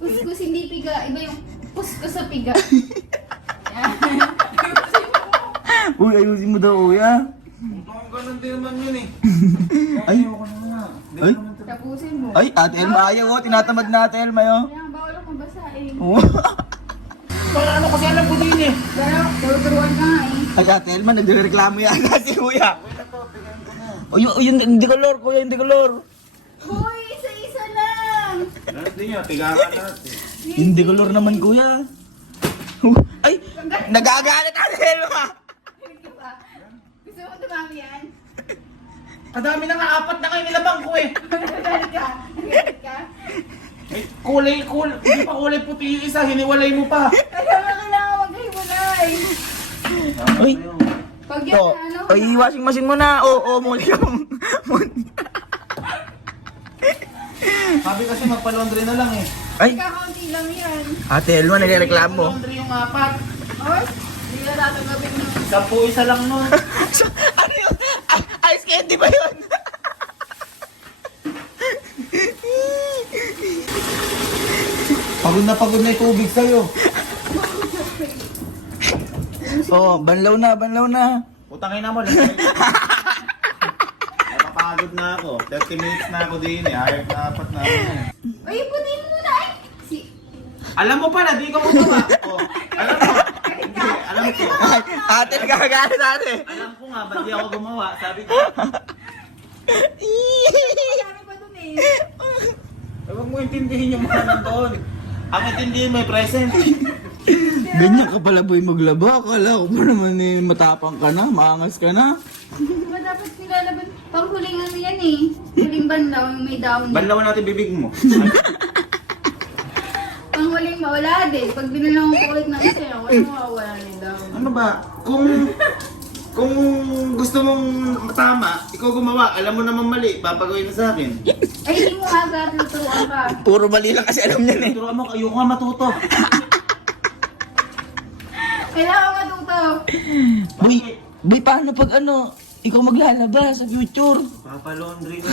Kuskus hindi piga. Iba yung kuskus sa piga. Yan. Uy, ayusin mo daw, kuya. Mukhang ganun din naman yun eh. Ay. Ayoko na nga. Hindi Ay. ko naman Tapusin mo. Ay, Ate Elma, ayaw, oh. Tinatamad na Ate Elma, oh. Kaya nga, bawal akong basahin. Para ano kasi alam ko din eh. Pero, turuturuan ka nga eh. Ay, Ate Elma, nagreklamo yan si kuya. Okay na to, bigyan ko na. O, yun, hindi color, kuya, hindi color. Hoy, isa-isa lang. Ganun din yun, tigaran natin. Hindi color naman, kuya. Ay, nagagalit Ate Elma. Hindi ba? Gusto mo tumami yan? Kadami na nga, 4 na kayo nilabang ko eh. Nagagalit ka? Nagagalit ka? Ay, kulay, hindi pa kulay puti yung isa, hiniwalay mo pa. Kaya mo kailangan maghiwalay. Ay, Pag yan, to. ano? Ay, washing machine mo na. Oo, muli yung... Sabi kasi magpa-laundry na lang eh. Ay, Kakaunti lang yan. Ate Elma, nagreklamo. Laundry yung 4. Oy, hindi na tatanggapin mo. 10 isa lang nun. Ano yun? Ice candy ba yun? Pagod na yung tubig sa'yo. Oh, banlaw na, banlaw na. Putangin na mo, lang. Napapagod na ako. 30 minutes na ako din eh. Hayag na 4 na ako eh. Ay, puti mo muna eh. Alam mo pala, di ko magawa. Oh, alam mo. Hindi, alam ko. Ay, ate, nagkakagalit ate. Alam ko nga, ba't di ako gumawa? Sabi ko, Marami pa dun eh. huwag mo intindihin yung mga nandoon. Ang intindihin mo yung present. Ganyan ka pala boy maglaba. Akala ko pa naman eh, matapang ka na, maangas ka na. Di ba dapat nilalaban? Panghuling ano yan eh. Huling banlaw yung may down. Banlawan natin bibig mo. Panghuling mawala din. Pag binalang ko ulit ng isa, wala mawawala na yung down. Ano ba? Kung gusto mong matama, ikaw gumawa, alam mo naman mali, papagawin mo sa akin. Ay, hindi mo agad tuturuan ka. Puro mali lang kasi alam niya eh. Turuan mo, ayoko nga matuto. Kailangan matuto. Boy, paano pag ano, ikaw maglalaba sa future? Papa-laundry na.